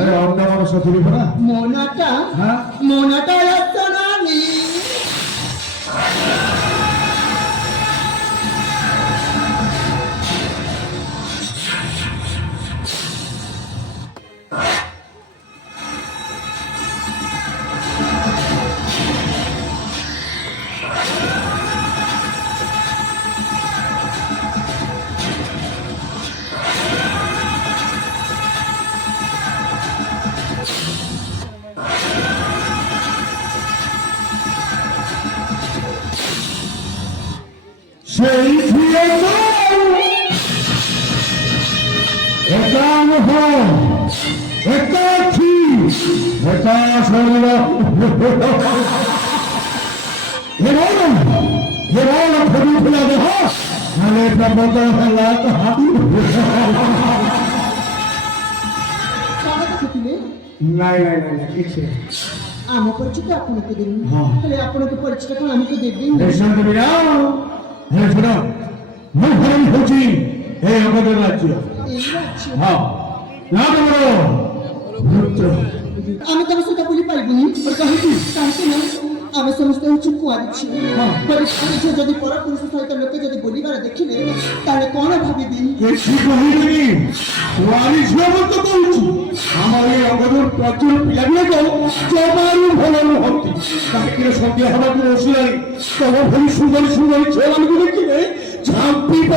আরে অন্য আমার সাথে দিব না মোনাটা হ্যাঁ মোনাটা রাস্তানি সেই এটা মোহন এটা কি এটা শরীর হেমন হেমন খুবই ফুলা দেহ মানে প্রবন্ধ হলা নাই নাই নাই নাই কিছু ଆମ ପରିଚିତ ଆପଣଙ୍କୁ ଦେବି ହଁ। ହେଲେ ଆପଣଙ୍କ ପରିଚିତ କଣ ଆମକୁ ଦେବି ଦର୍ଶନ ଦେବି ନା ହେ ଶୁଣ ମୁଁ ଘର ହଉଛି ଏ ଅବଧ ରାଜ୍ୟ ଏଇ ଅଛି ହଁ ନା ତମର ପୁତ୍ର ଆମେ ତମ ସହିତ ବୁଲି ପାରିବୁନି କାହିଁକି କାହିଁକି ନା ଆମେ ସମସ୍ତେ ହଉଛି କୁଆରୀ ଝିଅ କୁଆରୀ ଝିଅ ଯଦି ପରପୁରୁଷ ସହିତ ଲୋକେ ଯଦି ବୁଲିବାର ଦେଖିଲେ ତାହେଲେ କଣ ଭାବିବି କିଛି କହିବିନି କୁଆରୀ ଝିଅ ମଧ୍ୟ କହୁଛି ଆମର ଏ ଅବଧର ପ୍ରଚୁର ପିଲାଗୁଡ଼ାକ ଜମାରୁ ଭଲ ନୁହନ୍ତି କାହିଁକି ସନ୍ଧ୍ୟା ହେବାକୁ ବସିଲାଣି ତମ ଭଳି ସୁନ୍ଦରୀ ସୁନ୍ଦରୀ ଝିଅମାନଙ୍କୁ ଦେଖିଲେ ଝାମ୍ପିବ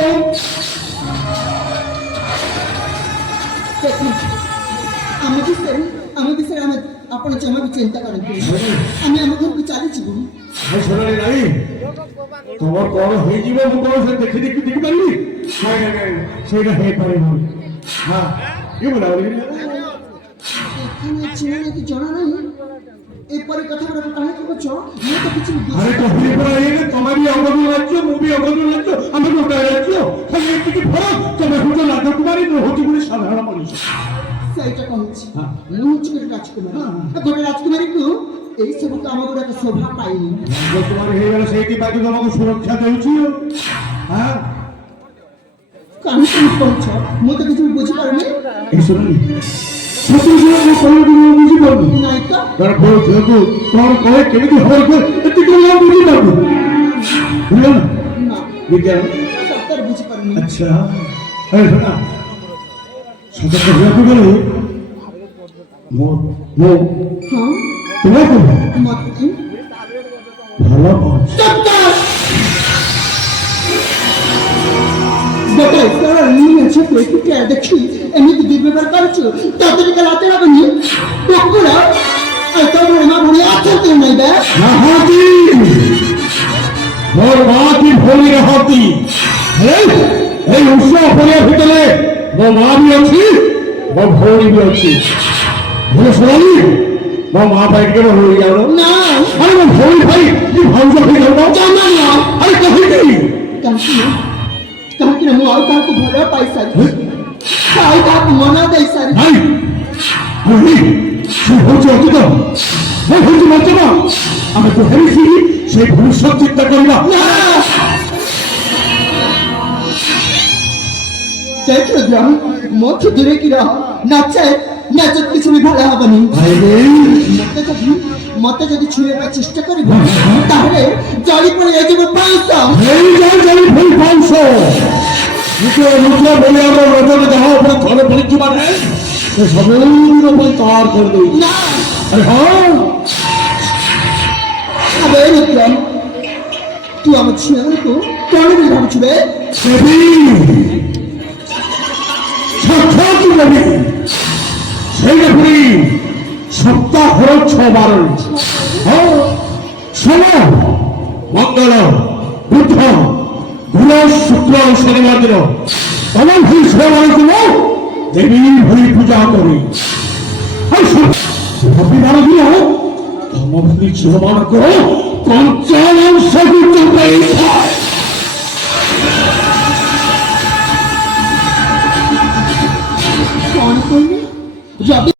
ଆମ ବିଷୟରେ ଆମେ ଆପଣ ଜମା ବି ଚିନ୍ତା କରନ୍ତୁ ଆମେ ଆମ ଘରକୁ ଚାଲିଯିବୁ ଶୁଣରେ ନାଇଁ ତମର କଣ ହେଇଯିବ ମୁଁ କଣ ସେ ଦେଖିପାରିବି ନାଇଁ ନାଇଁ ନାଇଁ ସେଇଟା ହେଇପାରିବ ହଁ ଇଏ ବୋଲା କି ଜଣା ନାହିଁ ଏପରି କଥା ଗୁଡାକ କାହିଁକି କରୁଛ ମୁଁ ତ କିଛି আরে কহিলি পরা এনে তোমারই অবধি রাজ্য মুভি অবধি রাজ্য আমি গোটায় রাজ্য খালি এটিকি ফরক তবে হচ্ছে রাজকুমারী হচ্ছে কোনো সাধারণ মানুষ ସେଇଟା କହୁଛି ମୁଁ ହଉଛି ଗୋଟେ ରାଜକୁମାରୀ ଗୋଟେ ରାଜକୁମାରୀକୁ ଏଇ ସବୁ କାମ ଗୁଡାକ ଶୋଭା ପାଇନି ରାଜକୁମାରୀ ହେଇଗଲେ ସେଇଥିପାଇଁ ତମକୁ ସୁରକ୍ଷା ଦେଉଛି ହଁ କାହିଁକି କହୁଛ ମୁଁ ତ କିଛି ବୁଝିପାରୁନି এই শুনুন সত্যি শুনে কোন বুঝিপারুনি ନାଇଁ ତ তার বউ ঝিଅକୁ କଣ କହେ କେମିତି ହବର କରେ ଏତିକି ମୁଁ ବୁଝିପାରୁନି ବୁଝିଲ ନା ନା ବିଜ୍ଞାନ ସତରେ ବୁଝିପାରୁନି আচ্ছা এই শোনা সত্য କହିବାକୁ ଗଲେ ମୁଁ ହଁ তোমাকে ମତେ ଭଲ ପାଉଛି ଗୋଟେ ସରଳ ନିଆ ଛୋଟ ଟିକେ ଦେଖି ଏମିତି ଦୁର୍ବ୍ୟବହାର କରୁଛୁ ତତେ ଟିକେ ଲାଜ ଲାଗୁନି କୁକୁର ଆଉ ତମ ମା ଭଉଣୀ ଅଛନ୍ତି ନାଇଁ ବା নাহাতি মোর মা কি ভুলি নাহাতি এই উৎসব পরিয়া ভিতরে ମୋ ମା ବି ଅଛି ମୋ ଭଉଣୀ ବି ଅଛି ଭଲ ଶୁଣାଲି ମୋ ମା ପାଇଁ ଟିକେ ମୋ ଭଉଣୀ ଯାଉନ ନା ଆରେ ମୋ ଭଉଣୀ ଭାଇ କି ଭାଉଜ ହେଇ ଯାଉନ ଜମା ନୁହଁ ଆରେ କାହିଁକି କାହିଁକି ନା ମୁଁ ଆଉ କାହାକୁ ଭଲ ପାଇସାରିଛି ଆଉ କାହାକୁ ମନ ଦେଇସାରିଛି ନାଇଁ ଆରେ ସେ ହଉଛି ଅତୀତ ସେ ହଉଛି ବର୍ତ୍ତମାନ ଆମେ ତ ହେରିକି সেই ভবিষ্যৎ চিন্তা করিবা না দেখ গ্রাম মুখ দূরে কি রহ নাচে নাচত কিছু भी ভালো হবনি মতে যদি ছুঁয়েবার চেষ্টা করিব তাহলে জড়ি পড়ে যাইব পাঁচ এই জড়ি ফুল পাঁচ মুখে বলে আমার রোদে দেহ উপরে ঘরে পড়েছি মানে সে সমুদ্র পাই তার করবে না আরে হ্যাঁ আবে বিক্রম তুই আমার ছেলেকে কোন দিকে ভাবছিস রে দেবী সাক্ষাৎ দেবী সেইটা পুরি সপ্তাহর 6-12 হ্যাঁ শোনো মঙ্গল বুধ বৃহস্পতি শুক্র শনিবার দিন তোমার ভুল সবাইগুলো দেবীর ভুলি পূজা করি আর রবিবার দিন তোমার ভুলি ঝিলমান করো পঞ্চামাংশ कौन कोई रवि